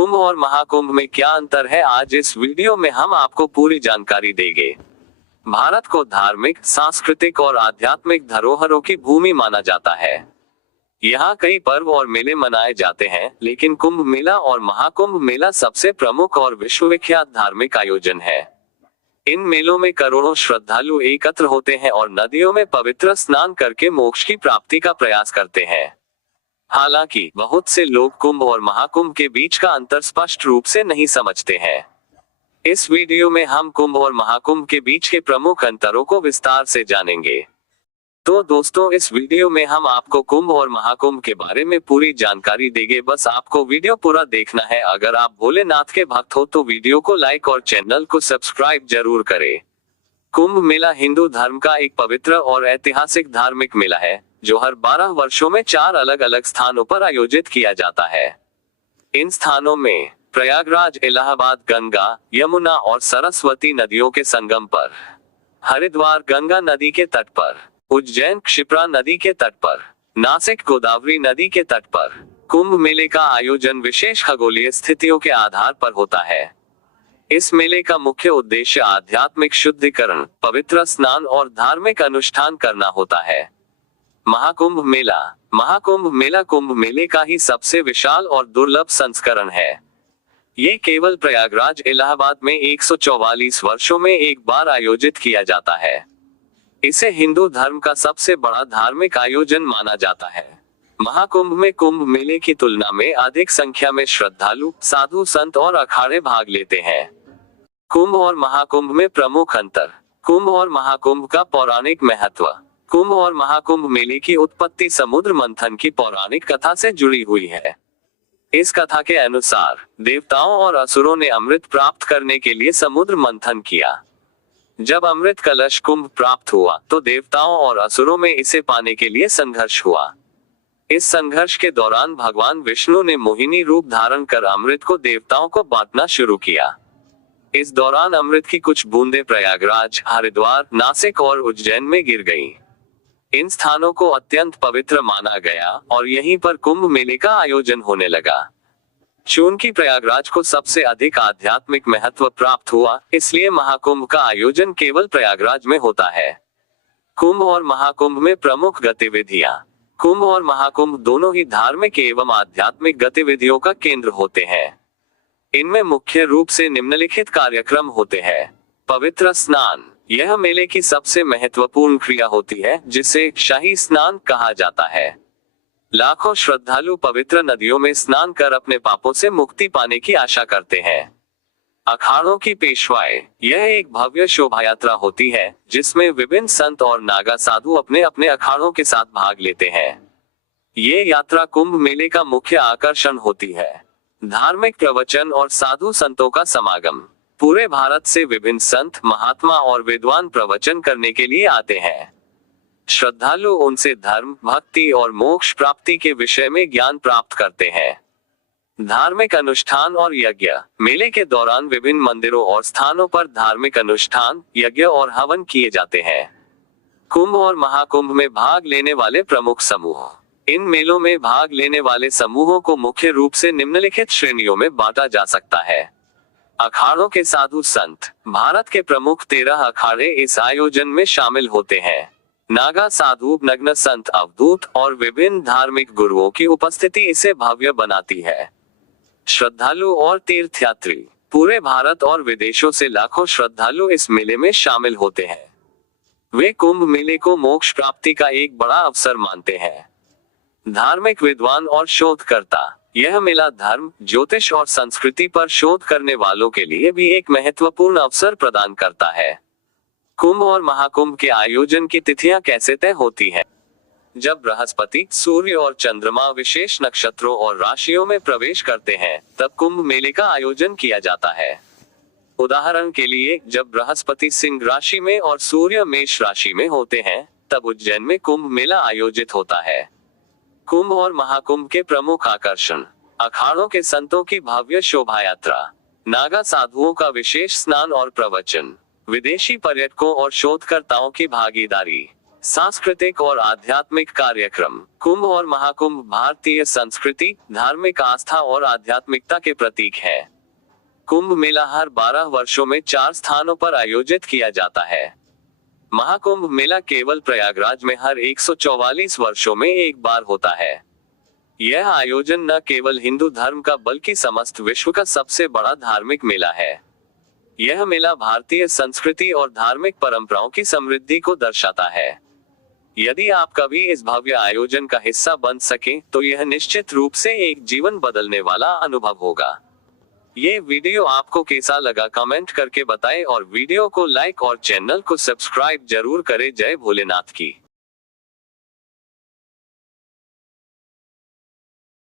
कुंभ और महाकुंभ में क्या अंतर है, आज इस वीडियो में हम आपको पूरी जानकारी देंगे। भारत को धार्मिक, सांस्कृतिक और आध्यात्मिक धरोहरों की भूमि माना जाता है। यहाँ कई पर्व और मेले मनाए जाते हैं, लेकिन कुंभ मेला और महाकुंभ मेला सबसे प्रमुख और विश्वविख्यात धार्मिक आयोजन है। इन मेलों में करोड़ों श्रद्धालु एकत्र होते हैं और नदियों में पवित्र स्नान करके मोक्ष की प्राप्ति का प्रयास करते हैं। हालांकि बहुत से लोग कुंभ और महाकुंभ के बीच का अंतर स्पष्ट रूप से नहीं समझते हैं। इस वीडियो में हम कुंभ और महाकुंभ के बीच के प्रमुख अंतरों को विस्तार से जानेंगे। तो दोस्तों, इस वीडियो में हम आपको कुंभ और महाकुंभ के बारे में पूरी जानकारी देंगे। बस आपको वीडियो पूरा देखना है। अगर आप भोलेनाथ के भक्त हो तो वीडियो को लाइक और चैनल को सब्सक्राइब जरूर करें। कुंभ मेला हिंदू धर्म का एक पवित्र और ऐतिहासिक धार्मिक मेला है, जो हर 12 वर्षों में 4 अलग अलग स्थानों पर आयोजित किया जाता है। इन स्थानों में प्रयागराज, इलाहाबाद, गंगा, यमुना और सरस्वती नदियों के संगम पर, हरिद्वार गंगा नदी के तट पर, उज्जैन क्षिप्रा नदी के तट पर, नासिक गोदावरी नदी के तट पर कुंभ मेले का आयोजन विशेष खगोलीय स्थितियों के आधार पर होता है। इस मेले का मुख्य उद्देश्य आध्यात्मिक शुद्धिकरण, पवित्र स्नान और धार्मिक अनुष्ठान करना होता है। महाकुंभ मेला कुंभ मेले का ही सबसे विशाल और दुर्लभ संस्करण है। ये केवल प्रयागराज, इलाहाबाद में 144 वर्षों में एक बार आयोजित किया जाता है। इसे हिंदू धर्म का सबसे बड़ा धार्मिक आयोजन माना जाता है। महाकुंभ में कुंभ मेले की तुलना में अधिक संख्या में श्रद्धालु, साधु संत और अखाड़े भाग लेते हैं। कुंभ और महाकुंभ में प्रमुख अंतर। कुंभ और महाकुंभ का पौराणिक महत्व। कुंभ और महाकुंभ मेले की उत्पत्ति समुद्र मंथन की पौराणिक कथा से जुड़ी हुई है। इस कथा के अनुसार देवताओं और असुरों ने अमृत प्राप्त करने के लिए समुद्र मंथन किया। जब अमृत कलश कुंभ प्राप्त हुआ तो देवताओं और असुरों में इसे पाने के लिए संघर्ष हुआ। इस संघर्ष के दौरान भगवान विष्णु ने मोहिनी रूप धारण कर अमृत को देवताओं को बांटना शुरू किया। इस दौरान अमृत की कुछ बूंदें प्रयागराज, हरिद्वार, नासिक और उज्जैन में गिर गईं। इन स्थानों को अत्यंत पवित्र माना गया और यहीं पर कुंभ मेले का आयोजन होने लगा। चूंकि प्रयागराज को सबसे अधिक आध्यात्मिक महत्व प्राप्त हुआ, इसलिए महाकुंभ का आयोजन केवल प्रयागराज में होता है। कुंभ और महाकुंभ में प्रमुख गतिविधियां। कुंभ और महाकुंभ दोनों ही धार्मिक एवं आध्यात्मिक गतिविधियों का केंद्र होते हैं। इनमें मुख्य रूप से निम्नलिखित कार्यक्रम होते हैं। पवित्र स्नान, यह मेले की सबसे महत्वपूर्ण क्रिया होती है, जिसे शाही स्नान कहा जाता है। लाखों श्रद्धालु पवित्र नदियों में स्नान कर अपने पापों से मुक्ति पाने की आशा करते हैं। अखाड़ों की पेशवाई, यह एक भव्य शोभा यात्रा होती है, जिसमें विभिन्न संत और नागा साधु अपने अपने अखाड़ों के साथ भाग लेते हैं। ये यात्रा कुंभ मेले का मुख्य आकर्षण होती है। धार्मिक प्रवचन और साधु संतों का समागम, पूरे भारत से विभिन्न संत, महात्मा और विद्वान प्रवचन करने के लिए आते हैं। श्रद्धालु उनसे धर्म, भक्ति और मोक्ष प्राप्ति के विषय में ज्ञान प्राप्त करते हैं। धार्मिक अनुष्ठान और यज्ञ, मेले के दौरान विभिन्न मंदिरों और स्थानों पर धार्मिक अनुष्ठान, यज्ञ और हवन किए जाते हैं। कुंभ और महाकुंभ में भाग लेने वाले प्रमुख समूह। इन मेलों में भाग लेने वाले समूहों को मुख्य रूप से निम्नलिखित श्रेणियों में बांटा जा सकता है। अखाड़ों के साधु संत, भारत के प्रमुख 13 अखाड़े इस आयोजन में शामिल होते हैं। नागा साधु, नग्न संत, अवधूत और विभिन्न धार्मिक गुरुओं की उपस्थिति इसे भव्य बनाती है। श्रद्धालु और तीर्थयात्री, पूरे भारत और विदेशों से लाखों श्रद्धालु इस मेले में शामिल होते हैं। वे कुंभ मेले को मोक्ष प्राप्ति का एक बड़ा अवसर मानते हैं। धार्मिक विद्वान और शोधकर्ता, यह मेला धर्म, ज्योतिष और संस्कृति पर शोध करने वालों के लिए भी एक महत्वपूर्ण अवसर प्रदान करता है। कुंभ और महाकुंभ के आयोजन की तिथियां कैसे तय होती हैं? जब बृहस्पति, सूर्य और चंद्रमा विशेष नक्षत्रों और राशियों में प्रवेश करते हैं, तब कुंभ मेले का आयोजन किया जाता है। उदाहरण के लिए, जब बृहस्पति सिंह राशि में और सूर्य मेष राशि में होते हैं, तब उज्जैन में कुंभ मेला आयोजित होता है। कुंभ और महाकुंभ के प्रमुख आकर्षण। अखाड़ों के संतों की भव्य शोभा यात्रा, नागा साधुओं का विशेष स्नान और प्रवचन, विदेशी पर्यटकों और शोधकर्ताओं की भागीदारी, सांस्कृतिक और आध्यात्मिक कार्यक्रम। कुंभ और महाकुंभ भारतीय संस्कृति, धार्मिक आस्था और आध्यात्मिकता के प्रतीक है। कुंभ मेला हर 12 वर्षों में 4 स्थानों पर आयोजित किया जाता है। महाकुंभ मेला केवल प्रयागराज में हर 144 वर्षों में एक बार होता है। यह आयोजन न केवल हिंदू धर्म का बल्कि समस्त विश्व का सबसे बड़ा धार्मिक मेला है। यह मेला भारतीय संस्कृति और धार्मिक परंपराओं की समृद्धि को दर्शाता है। यदि आप कभी इस भव्य आयोजन का हिस्सा बन सकें, तो यह निश्चित रूप से एक जीवन बदलने वाला अनुभव होगा। ये वीडियो आपको कैसा लगा कमेंट करके बताएं और वीडियो को लाइक और चैनल को सब्सक्राइब जरूर करें। जय भोलेनाथ की।